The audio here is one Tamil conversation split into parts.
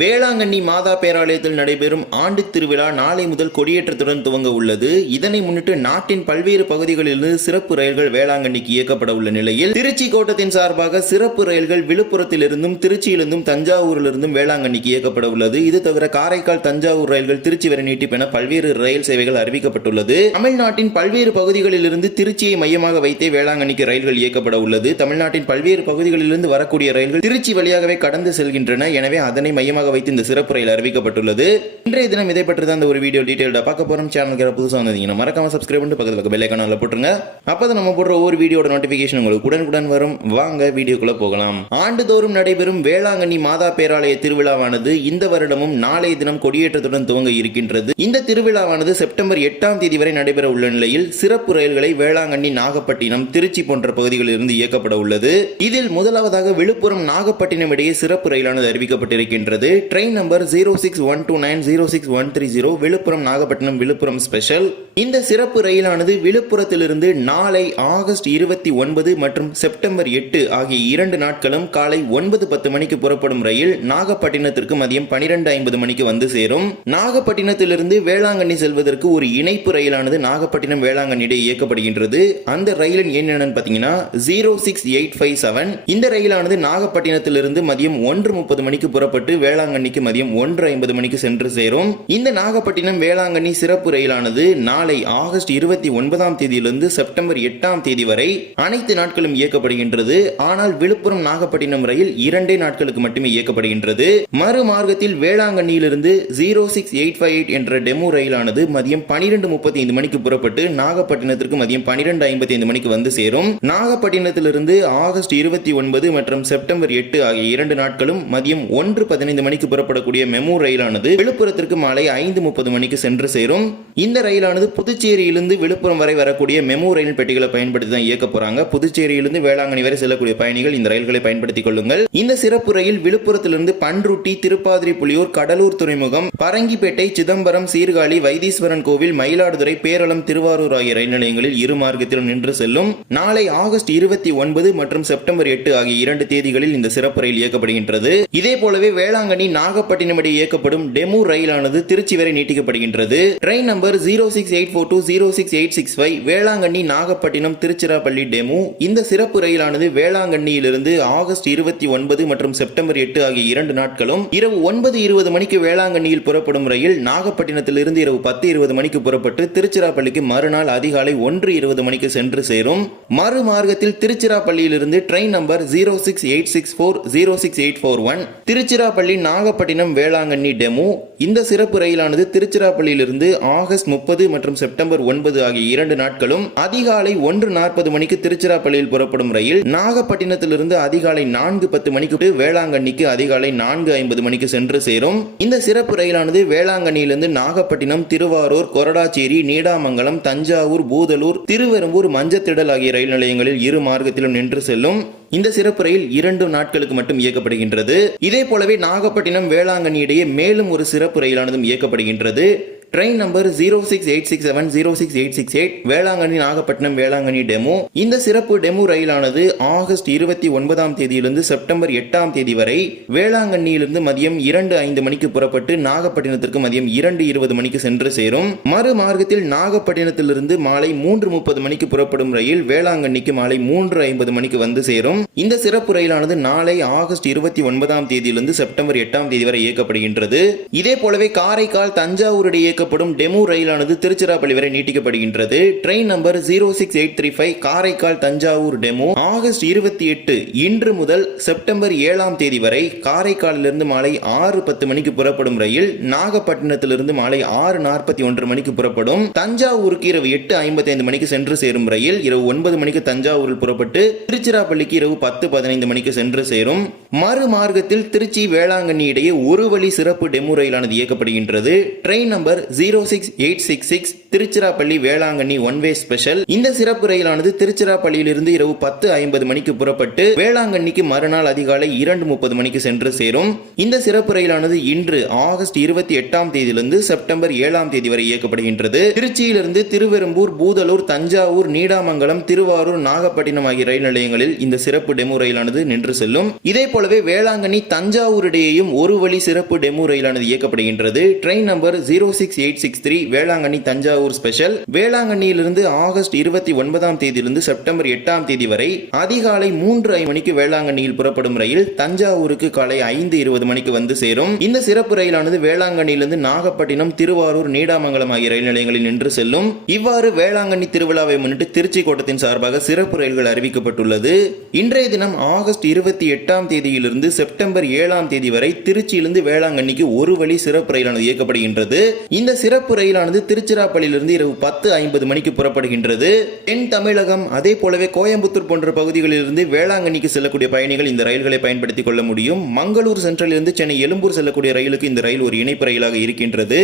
வேளாங்கண்ணி மாதா பேராலயத்தில் நடைபெறும் ஆண்டு திருவிழா நாளை முதல் கொடியேற்றத்துடன் துவங்க உள்ளது. இதனை முன்னிட்டு நாட்டின் பல்வேறு பகுதிகளிலிருந்து சிறப்பு ரயில்கள் வேளாங்கண்ணிக்கு இயக்கப்பட உள்ள நிலையில் திருச்சி கோட்டத்தின் சார்பாக சிறப்பு ரயில்கள் விழுப்புரத்திலிருந்தும் திருச்சியிலிருந்தும் தஞ்சாவூரிலிருந்தும் வேளாங்கண்ணிக்கு இயக்கப்பட உள்ளது. இது தவிர காரைக்கால் தஞ்சாவூர் ரயில்கள் திருச்சி வரை நீட்டிப்பென பல்வேறு ரயில் சேவைகள் அறிவிக்கப்பட்டுள்ளது. தமிழ்நாட்டின் பல்வேறு பகுதிகளிலிருந்து திருச்சியை மையமாக வைத்தே வேளாங்கண்ணிக்கு ரயில்கள் இயக்கப்பட உள்ளது. தமிழ்நாட்டின் பல்வேறு பகுதிகளிலிருந்து வரக்கூடிய ரயில்கள் திருச்சி வழியாகவே கடந்து செல்கின்றன. எனவே அதனை மையமாக வைத்து இந்த சிறப்பு ரயில் அறிவிக்கப்பட்டுள்ளது. இன்றைய தினம் இதை பற்றி தான் ஒரு வீடியோ டீடைல்டா பார்க்க போறோம். சேனலுக்கு புதுசா வந்தீங்கன்னா மறக்காம சப்ஸ்கிரைப் பண்ணிட்டு பக்கத்துல இருக்க பெல் ஐகானை போட்டுருங்க. அப்பதான் நம்ம போடுற ஒவ்வொரு வீடியோட நோட்டிபிகேஷன் உங்களுக்கு உடனுக்குடன் வரும். வாங்க வீடியோக்குள்ள போகலாம். ஆண்டுதோறும் நடைபெறும் வேளாங்கண்ணி மாதா பேராலய திருவிழாவானது இந்த வருடமும் நாளைய தினம் கொடியேற்றத்துடன் துவங்க இருக்கின்றது. இந்த திருவிழாவானது செப்டம்பர் 8ஆம் தேதி வரை நடைபெற உள்ள நிலையில் சிறப்பு ரயில்களை வேளாங்கண்ணி, நாகப்பட்டினம், திருச்சி போன்ற பகுதிகளில் இருந்து இயக்கப்பட உள்ளது. இதில் முதலாவதாக விழுப்புரம் நாகப்பட்டினம் இடையே சிறப்பு ரயிலானது அறிவிக்கப்பட்டிருக்கின்றது. Train number 061290630 Villupuram Nagapattinam Villupuram special. இந்த சிறப்பு ரயிலானது விழுப்புரத்திலிருந்து நாளை ஆகஸ்ட் 29 மற்றும் செப்டம்பர் 8 ஆகிய 2 நாட்களும் காலை 9:10 மணிக்கு புறப்படும் ரயில் நாகப்பட்டினத்திற்கு மதியம் 12:50 மணிக்கு வந்து சேரும். நாகப்பட்டினத்திலிருந்து வேளாங்கண்ணி செல்வதற்கு ஒரு இணைப்பு ரயிலானது நாகப்பட்டினம் வேளாங்கண்ணி இடையே இயக்கப்படுகின்றது. அந்த ரயிலின் எண் என்னன்னு பாத்தீங்கன்னா 06857. இந்த ரயிலானது நாகப்பட்டினத்திலிருந்து மதியம் 1:30 மணிக்கு புறப்பட்டு வேளாங்கண்ணிக்கு மதியம் 1:50 மணிக்கு சென்று சேரும். இந்த நாகப்பட்டினம் வேளாங்கண்ணி சிறப்பு ரயிலானது நாளை ஆகஸ்ட் 29ஆம் தேதியிலிருந்து செப்டம்பர் 8ஆம் தேதி வரை அனைத்து நாட்களும் இயக்கப்படுகின்றது. ஆனால் விழுப்புரம் நாகப்பட்டினம் ரயில் 2 நாட்களுக்கு மட்டுமே இயக்கப்படுகின்றது. மறுமார்க்கத்தில் வேளாங்கண்ணியிலிருந்து 06858 என்ற டெமோ ரயிலானது மதியம் 12:35 மணிக்கு புறப்பட்டு நாகப்பட்டினத்திற்கு மதியம் 12:55 மணிக்கு வந்து சேரும். நாகப்பட்டினத்திலிருந்து ஆகஸ்ட் 29 மற்றும் செப்டம்பர் 8 ஆகிய 2 நாட்களும் மதியம் 1:15 மணிக்கு புறப்படக்கூடிய மெமு ரயிலானது விழுப்புரத்திற்கு மாலை 5:30 மணிக்கு சென்று சேரும். இந்த ரயிலானது புதுச்சேரியிலிருந்து விழுப்புரம் வரை வரக்கூடிய மெமு ரயில் பெட்டிகளை பயன்படுத்தி தான் இயக்க போறாங்க. புதுச்சேரியிலிருந்து வேளாங்கண்ணி வரை செல்லக்கூடிய பயணிகள் இந்த ரயில்களை பயன்படுத்திக் கொள்ளுங்கள். இந்த சிறப்பு ரயில் விழுப்புரத்திலிருந்து பன்ருட்டி, திருப்பாதிரி புலியூர், கடலூர் துறைமுகம், பரங்கிப்பேட்டை, சிதம்பரம், சீர்காழி, வைத்தீஸ்வரன் கோவில், மயிலாடுதுறை, பேரளம், திருவாரூர் ஆகிய ரயில் நிலையங்களில் இரு மார்க்கத்திலும் நின்று செல்லும். நாளை ஆகஸ்ட் 29 மற்றும் செப்டம்பர் 8 ஆகிய 2 தேதிகளில் இந்த சிறப்பு ரயில் இயக்கப்படுகின்றது. இதே போலவே வேளாங்கண்ணி, நாகப்பட்டினம் இடையே இயக்கப்படும் டெமு ரயிலானது திருச்சி வரை நீட்டிக்கப்படுகின்றது. Train number 06842 06865 Velankanni, Nagapattinam, Tiruchirappalli DEMU. இந்த சிறப்பு ரயிலானது வேளாங்கண்ணியிலிருந்து ஆகஸ்ட் 29 மற்றும் செப்டம்பர் 8 ஆகிய 2 நாட்களும் இரவு 9:20 மணிக்கு வேளாங்கண்ணியில் புறப்படும் ரயில் நாகப்பட்டினத்திலிருந்து இரவு 10:20 மணிக்கு புறப்பட்டு திருச்சிராப்பள்ளிக்கு மறுநாள் அதிகாலை 1:20 மணிக்கு சென்று சேரும். மறுமார்க்கத்தில் திருச்சிராப்பள்ளியிலிருந்து train number 06864 06841 Tiruchirappalli, Nagapattinam, Velankanni DEMU. இந்த சிறப்பு ரயிலானது திருச்சிராப்பள்ளியிலிருந்து ஆகஸ்ட் 30 மற்றும் செப்டம்பர் 9 ஆகிய 2 நாட்களும் அதிகாலை 1:40 மணிக்கு திருச்சிராப்பள்ளியில் புறப்படும் ரயில் நாகப்பட்டினத்திலிருந்து அதிகாலை 4:10 மணிக்கு வேளாங்கண்ணிக்கு அதிகாலை 4:50 மணிக்கு சென்று சேரும். இந்த சிறப்பு ரயிலானது வேளாங்கண்ணியிலிருந்து நாகப்பட்டினம், திருவாரூர், கொரடாச்சேரி, நீடாமங்கலம், தஞ்சாவூர், பூதலூர், திருவெரும்பூர், மஞ்சத்திடல் ஆகிய ரயில் நிலையங்களில் இரு மார்க்கத்திலும் நின்று செல்லும். இந்த சிறப்பு ரயில் 2 நாட்களுக்கு மட்டும் இயக்கப்படுகின்றது. இதே போலவே நாகப்பட்டினம், வேளாங்கண்ணி இடையே மேலும் ஒரு சிறப்பு ரயிலானதும் இயக்கப்படுகின்றது. Train number 06867 06868 Velankanni, Nagapattinam, Velankanni DEMU. இந்த சிறப்பு டெமோ ரயிலானது ஆகஸ்ட் 29ஆம் தேதியிலிருந்து செப்டம்பர் 8ஆம் தேதி வரை வேளாங்கண்ணியிலிருந்து மதியம் 2:05 மணிக்கு புறப்பட்டு நாகப்பட்டினத்திற்கு மதியம் 2:20 மணிக்கு சென்று சேரும். மறுமார்க்கத்தில் நாகப்பட்டினத்திலிருந்து மாலை 3:30 மணிக்கு புறப்படும் ரயில் வேளாங்கண்ணிக்கு மாலை 3:50 மணிக்கு வந்து சேரும். இந்த சிறப்பு ரயிலானது நாளை ஆகஸ்ட் 29ஆம் தேதியிலிருந்து செப்டம்பர் 8ஆம் தேதி வரை இயக்கப்படுகின்றது. இதே போலவே காரைக்கால், தஞ்சாவூர் இயக்க டெமோ ரயிலானது திருச்சிராப்பள்ளி வரை நீட்டிக்கப்படுகின்றது. Train number 06835 Karaikal, Thanjavur DEMU. August 28 இன்று முதல் செப்டம்பர் 7ஆம் தேதி வரை காரைக்காலிலிருந்து மாலை 6:10 மணிக்கு புறப்படும் ரயில் நாகப்பட்டினத்திலிருந்து மாலை 6:41 மணிக்கு புறப்படும். தஞ்சாவூருக்கு இரவு 8:55 மணிக்கு சென்று சேரும் ரயில் இரவு 9 மணிக்கு தஞ்சாவூரில் புறப்பட்டு திருச்சிராப்பள்ளிக்கு இரவு 10:15 மணிக்கு சென்று சேரும். மறுமார்க்கத்தில் திருச்சி, வேளாங்கண்ணி இடையே ஒரு வழி சிறப்பு டெமோ ரயிலானது இயக்கப்படுகின்றது. Train number 06866 Tiruchirappalli Velankanni one way special. இந்த சிறப்பு ரயிலானது திருச்சிராப்பள்ளியிலிருந்து இரவு 10:50 மணிக்கு புறப்பட்டு வேளாங்கண்ணிக்கு மறுநாள் அதிகாலை 2:30 மணிக்கு சென்று சேரும். இந்த சிறப்பு ரயிலானது இன்று ஆகஸ்ட் 28ஆம் தேதியிலிருந்து செப்டம்பர் 7ஆம் தேதி வரை இயக்கப்படுகின்றது. திருச்சியிலிருந்து திருவெரும்பூர், பூதலூர், தஞ்சாவூர், நீடாமங்கலம், திருவாரூர், நாகப்பட்டினம் ஆகிய ரயில் நிலையங்களில் இந்த சிறப்பு டெமோ ரயிலானது நின்று செல்லும். இதே போலவே வேளாங்கண்ணி தஞ்சாவூர் இடையேயும் ஒரு வழி சிறப்பு டெமோ ரயிலானது இயக்கப்படுகின்றது. Train number 06863 Velankanni Thanjavur special. வேளாங்கண்ணியிலிருந்து ஆகஸ்ட் 29ஆம் தேதியிலிருந்து செப்டம்பர் 8ஆம் தேதி வரை அதிகாலை 3:05 மணிக்கு வேளாங்கண்ணியில் புறப்படும் ரயில் தஞ்சாவூருக்கு காலை 5:20 மணிக்கு வந்து சேரும். இந்த சிறப்பு ரயிலானது வேளாங்கண்ணியிலிருந்து நாகப்பட்டினம், திருவாரூர், நீடாமங்கலம் ஆகிய ரயில் நிலையங்களில் நின்று செல்லும். இவ்வாறு வேளாங்கண்ணி திருவிழாவை முன்னிட்டு திருச்சி கோட்டத்தின் சார்பாக சிறப்பு ரயில்கள் அறிவிக்கப்பட்டுள்ளது. இன்றைய தினம் ஆகஸ்ட் 28ஆம் தேதியிலிருந்து செப்டம்பர் 7ஆம் தேதி வரை திருச்சியிலிருந்து வேளாங்கண்ணிக்கு ஒரு வழி சிறப்பு ரயிலானது இயக்கப்படுகின்றது. இந்த சிறப்பு ரயிலானது திருச்சிராப்பள்ளியிலிருந்து இரவு 10:50 மணிக்கு புறப்படுகின்றது. தென் தமிழகம் அதே போலவே கோயம்புத்தூர் போன்ற பகுதிகளில் இருந்து வேளாங்கண்ணிக்கு செல்லக்கூடிய பயணிகள் இந்த ரயில்களை பயன்படுத்திக் கொள்ள முடியும். மங்களூர் சென்ட்ரலில் இருந்து சென்னை எழும்பூர் செல்லக்கூடிய ரயிலுக்கு இந்த ரயில் ஒரு இணைப்பு ரயிலாக இருக்கின்றது.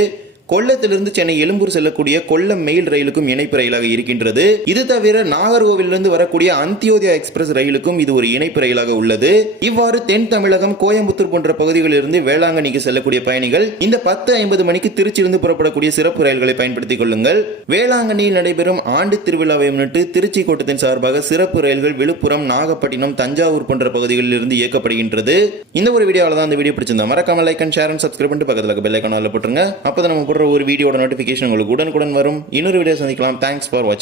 கொல்லத்திலிருந்து சென்னை எழும்பூர் செல்லக்கூடிய கொல்லம் மெயில் ரயிலுக்கும் இணைப்பு ரயிலாக இருக்கின்றது. இது தவிர நாகர்கோவிலிருந்து வரக்கூடிய அந்தியோதயா எக்ஸ்பிரஸ் ரயிலுக்கும் இது ஒரு இணைப்பு ரயிலாக உள்ளது. இவ்வாறு தென் தமிழகம் கோயம்புத்தூர் போன்ற பகுதிகளிலிருந்து வேளாங்கண்ணிக்கு செல்லக்கூடிய பயணிகள் இந்த 10:50 மணிக்கு திருச்சியிலிருந்து புறப்படக்கூடிய சிறப்பு ரயில்களை பயன்படுத்திக் கொள்ளுங்கள். வேளாங்கண்ணியில் நடைபெறும் ஆண்டு திருவிழாவை முன்னிட்டு திருச்சி கோட்டத்தின் சார்பாக சிறப்பு ரயில்கள் விழுப்புரம், நாகப்பட்டினம், தஞ்சாவூர் போன்ற பகுதிகளில் இருந்து இயக்கப்படுகின்றது. இந்த ஒரு வீடியோவில் தான் இந்த வீடியோ பிடிச்சிருந்தா மறக்காம like and share and subscribe பண்ணிட்டு பக்கத்துல பெல் ஐகான் ஆல்ல போட்டுருங்க. அப்பதான் நம்ம ஒரு வீடியோட நோட்டிபிகேஷன் உங்களுக்கு உடனுக்குடன் வரும். இன்னொரு வீடியோ சந்திக்கலாம். தேங்க்ஸ் ஃபார் வாட்சிங்.